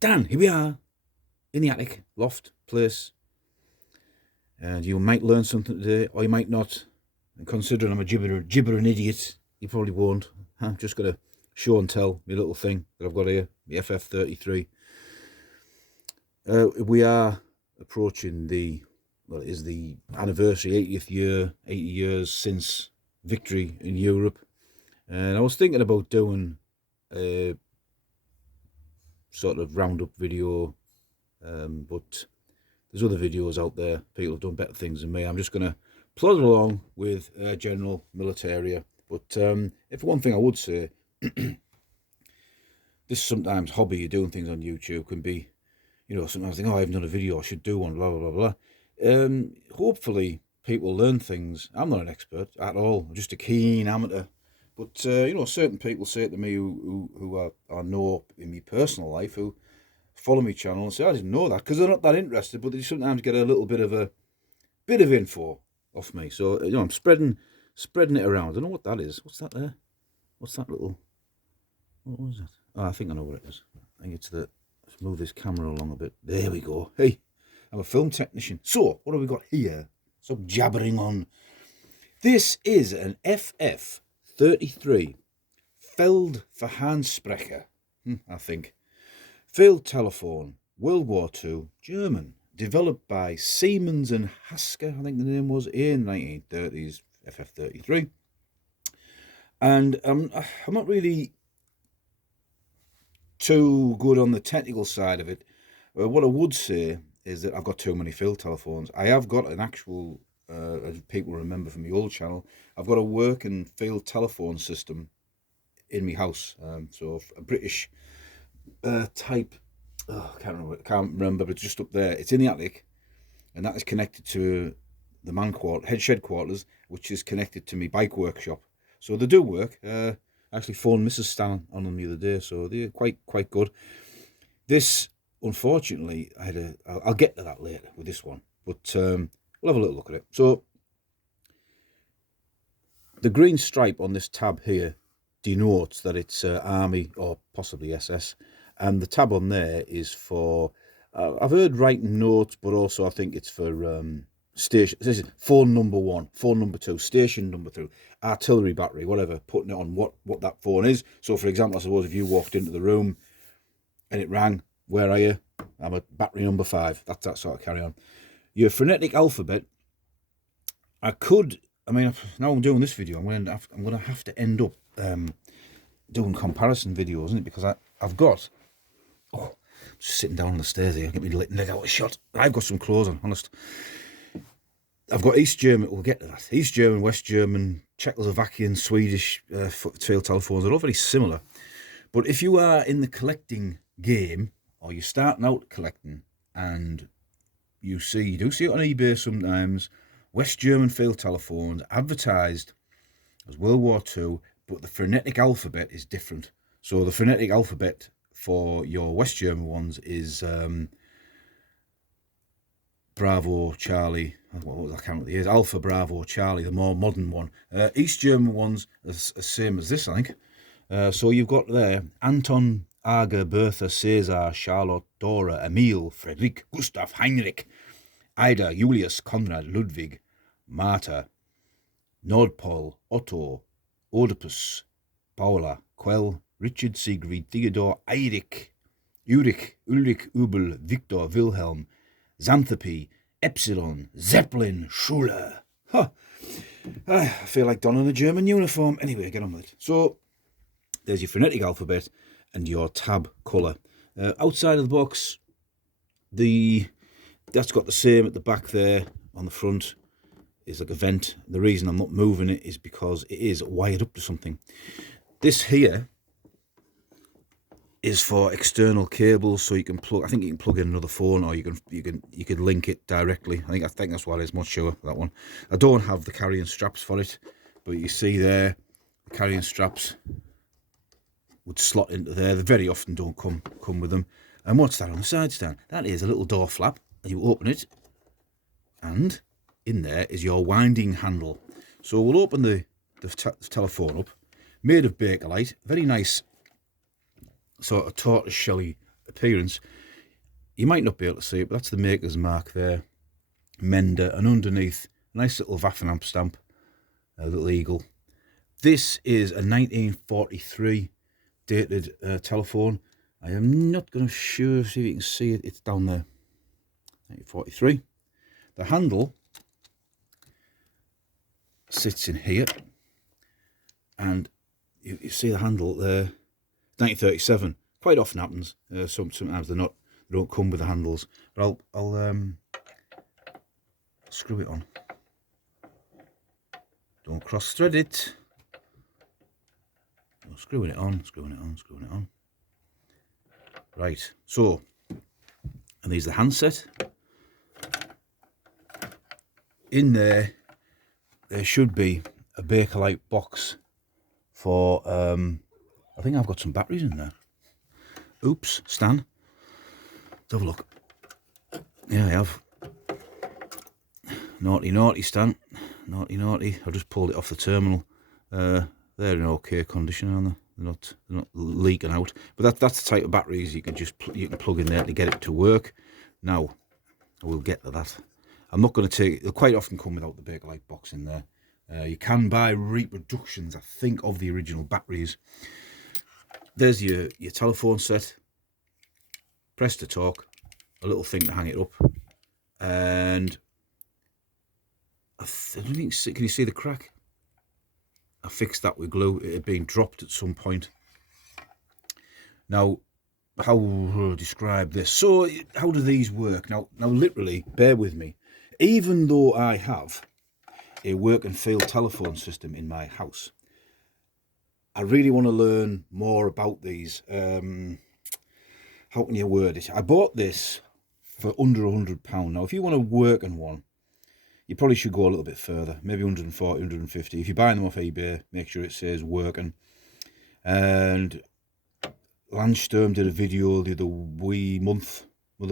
Dan, here we are in the attic, loft, place. And you might learn something today, or you might not. And considering I'm a gibbering idiot, you probably won't. I'm just going to show and tell my little thing that I've got here, the FF33. We are approaching it is the anniversary, 80th year, 80 years since victory in Europe. And I was thinking about doing a sort of roundup video, but there's other videos out there. People have done better things than me. I'm just going to plod along with general militaria. But if one thing I would say, this sometimes hobby, you're doing things on YouTube, can be, sometimes I think, I haven't done a video, I should do one, blah, blah, blah, blah. Hopefully people learn things. I'm not an expert at all. I'm just a keen amateur. But, certain people say to me who I know in my personal life, who follow my channel and say, I didn't know that, because they're not that interested, but they sometimes get a little bit of info off me. So, I'm spreading it around. I don't know what that is. What's that there? What's that little, what was that? Oh, I think I know what it is. I think it's let's move this camera along a bit. There we go. Hey, I'm a film technician. So, what have we got here? Stop jabbering on. This is an FF33 Feldverhandssprecher, I think. Field telephone, World War II, German. Developed by Siemens and Hasker, I think the name was, in 1930s, FF33. And I'm not really too good on the technical side of it. What I would say is that I've got too many field telephones. I have got an actual, as people remember from the old channel, I've got a working field telephone system in my house. So a British type, I can't remember, but it's just up there. It's in the attic, and that is connected to the head shed quarters, which is connected to my bike workshop. So they do work. I actually phoned Mrs. Stan on them the other day, so they're quite good. This, unfortunately, I'll get to that later with this one, but we'll have a little look at it. So the green stripe on this tab here denotes that it's Army or possibly SS, and the tab on there is for, I've heard writing notes, but also I think it's for station. This is phone number 1, phone number 2, station number 2, artillery battery, whatever, putting it on what that phone is. So for example, I suppose if you walked into the room and it rang, where are you? I'm at battery number 5. That's that sort of carry on. Your phonetic alphabet, now I'm doing this video, I'm going to have to end up doing comparison videos, isn't it? Because I've got, just sitting down on the stairs here, get me leg out of shot. I've got some clothes on, honest. I've got East German, we'll get to that. East German, West German, Czechoslovakian, Swedish field telephones, they're all very similar. But if you are in the collecting game, or you're starting out collecting, and you do see it on eBay sometimes, West German field telephones advertised as World War II, but the phonetic alphabet is different. So the phonetic alphabet for your West German ones is Bravo, Charlie, what was I count the years? Alpha, Bravo, Charlie, the more modern one. East German ones are the same as this, I think. So you've got there Anton, Aga, Bertha, Cesar, Charlotte, Dora, Emil, Friedrich, Gustav, Heinrich, Ida, Julius, Konrad, Ludwig, Martha, Nordpol, Otto, Oedipus, Paula, Quell, Richard, Siegfried, Theodore, Eirik, Ulrich, Ubel, Victor, Wilhelm, Xanthopy, Epsilon, Zeppelin, Schule. Huh. I feel like donning a German uniform. Anyway, get on with it. So, there's your phonetic alphabet and your tab colour. Outside of the box, that's got the same at the back there. On the front is like a vent. The reason I'm not moving it is because it is wired up to something. This here is for external cables, so you can plug. I think you can plug in another phone, or you can link it directly. I think that's what it is. I'm not sure that one. I don't have the carrying straps for it, but you see there, the carrying straps would slot into there. They very often don't come with them. And what's that on the side stand? That is a little door flap, and you open it, and in there is your winding handle. So we'll open the telephone up, made of Bakelite, very nice sort of tortoise-shelly appearance. You might not be able to see it, but that's the maker's mark there. Mender, and underneath, nice little Waffen stamp, a little eagle. This is a 1943 dated telephone. I am not going to see if you can see it. It's down there. 1943. The handle sits in here, and you see the handle there. 1937. Quite often happens. Sometimes they don't come with the handles. But I'll screw it on. Don't cross thread it. Screwing it on, screwing it on, screwing it on. Right, so, and there's the handset. In there should be a Bakelite box for, I think I've got some batteries in there. Oops, Stan. Let's have a look. Yeah, I have. Naughty, naughty, Stan. Naughty, naughty. I just pulled it off the terminal. They're in okay condition, aren't they? They're not leaking out. But that's the type of batteries you can plug in there to get it to work. Now, we'll get to that. I'm not going to take. They'll quite often come without the Bakelite box in there. You can buy reproductions, I think, of the original batteries. There's your telephone set. Press to talk. A little thing to hang it up. And I don't think. Can you see the crack? I fixed that with glue. It had been dropped at some point. Now, how will I describe this? So, how do these work? Now, literally, bear with me. Even though I have a work and field telephone system in my house, I really want to learn more about these. How can you word it? I bought this for under £100. Now, if you want to work on one, you probably should go a little bit further, maybe 140, 150. If you're buying them off eBay, make sure it says working. And Landsturm did a video the other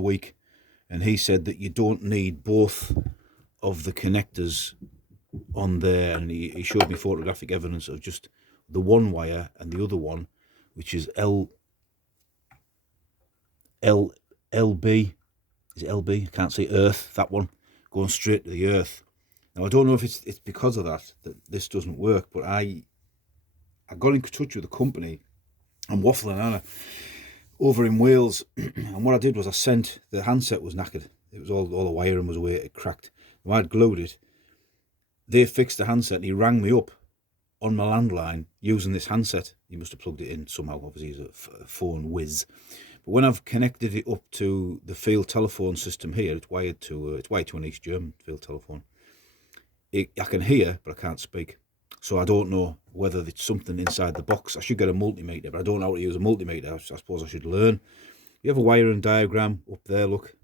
week, and he said that you don't need both of the connectors on there, and he showed me photographic evidence of just the one wire and the other one, which is LB. Is it LB? I can't say Earth, that one. Going straight to the earth. Now, I don't know if it's because of that this doesn't work, but I got in touch with the company. I'm waffling, Anna, over in Wales, and what I did was I sent, the handset was knackered. It was all the wiring was away, it cracked. Now, I'd glued it. They fixed the handset, and he rang me up on my landline using this handset. He must have plugged it in somehow, obviously he's a phone whiz. But when I've connected it up to the field telephone system here, it's wired to an East German field telephone. I can hear, but I can't speak. So I don't know whether it's something inside the box. I should get a multimeter, but I don't know how to use a multimeter. I suppose I should learn. You have a wiring diagram up there, look.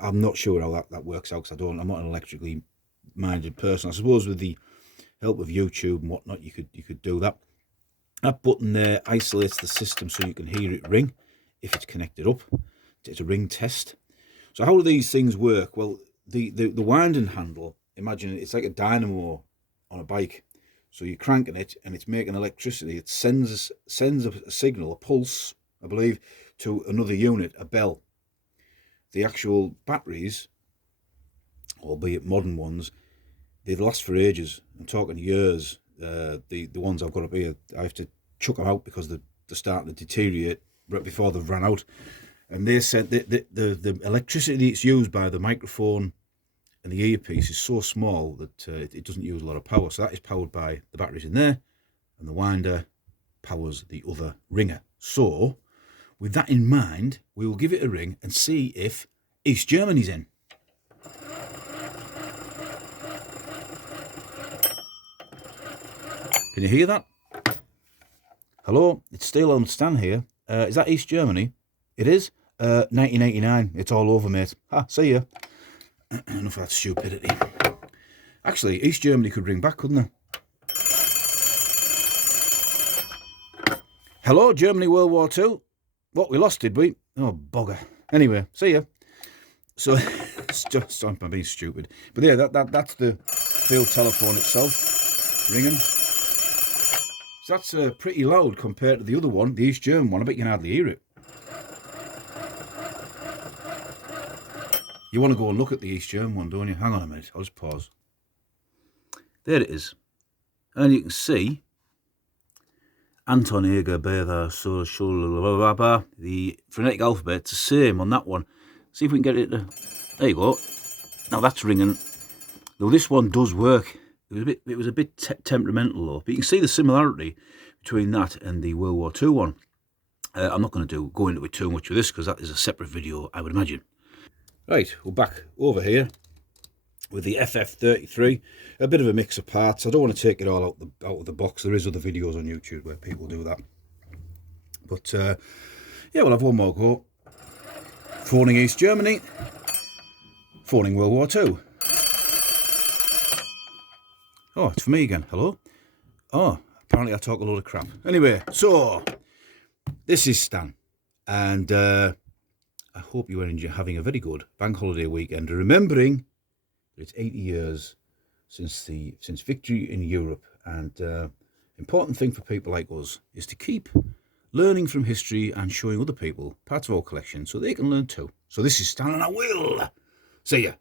I'm not sure how that works out, because I'm not an electrically minded person. I suppose with the help of YouTube and whatnot, you could do that. That button there isolates the system so you can hear it ring if it's connected up. It's a ring test. So how do these things work? Well, the winding handle, imagine it's like a dynamo on a bike. So you're cranking it and it's making electricity. It sends a signal, a pulse, I believe, to another unit, a bell. The actual batteries, albeit modern ones, they last for ages. I'm talking years. The ones I've got up here, I have to chuck them out because they're starting to deteriorate right before they've run out. And they said that the electricity that's used by the microphone and the earpiece is so small that it doesn't use a lot of power. So that is powered by the batteries in there, and the winder powers the other ringer. So with that in mind, we will give it a ring and see if East Germany's in. Can you hear that? Hello, it's still on Stan here. Is that East Germany? It is. 1989. It's all over, mate. See ya. Enough of that stupidity. Actually, East Germany could ring back, couldn't they? Hello, Germany, World War II. What, we lost, did we? Oh, bugger. Anyway, see ya. So, it's just, I'm being stupid. But yeah, that's the field telephone itself. Ringing. So that's pretty loud compared to the other one, the East German one. I bet you can hardly hear it. You want to go and look at the East German one, don't you? Hang on a minute, I'll just pause. There it is. And you can see Anton Eger, Bertha, the phonetic alphabet. It's the same on that one. See if we can get it to... There you go. Now that's ringing. Though this one does work. It was a bit temperamental though. But you can see the similarity between that and the World War II one. I'm not going to go into it too much with this because that is a separate video, I would imagine. Right, we're back over here with the FF33. A bit of a mix of parts. I don't want to take it all out of the box. There is other videos on YouTube where people do that. But yeah, we'll have one more go. Phoning East Germany. Phoning World War II. Oh, it's for me again. Hello? Oh, apparently I talk a load of crap. Anyway, so this is Stan. And I hope you are having a very good bank holiday weekend. Remembering that it's 80 years since victory in Europe. And important thing for people like us is to keep learning from history and showing other people parts of our collection so they can learn too. So this is Stan and I will see ya.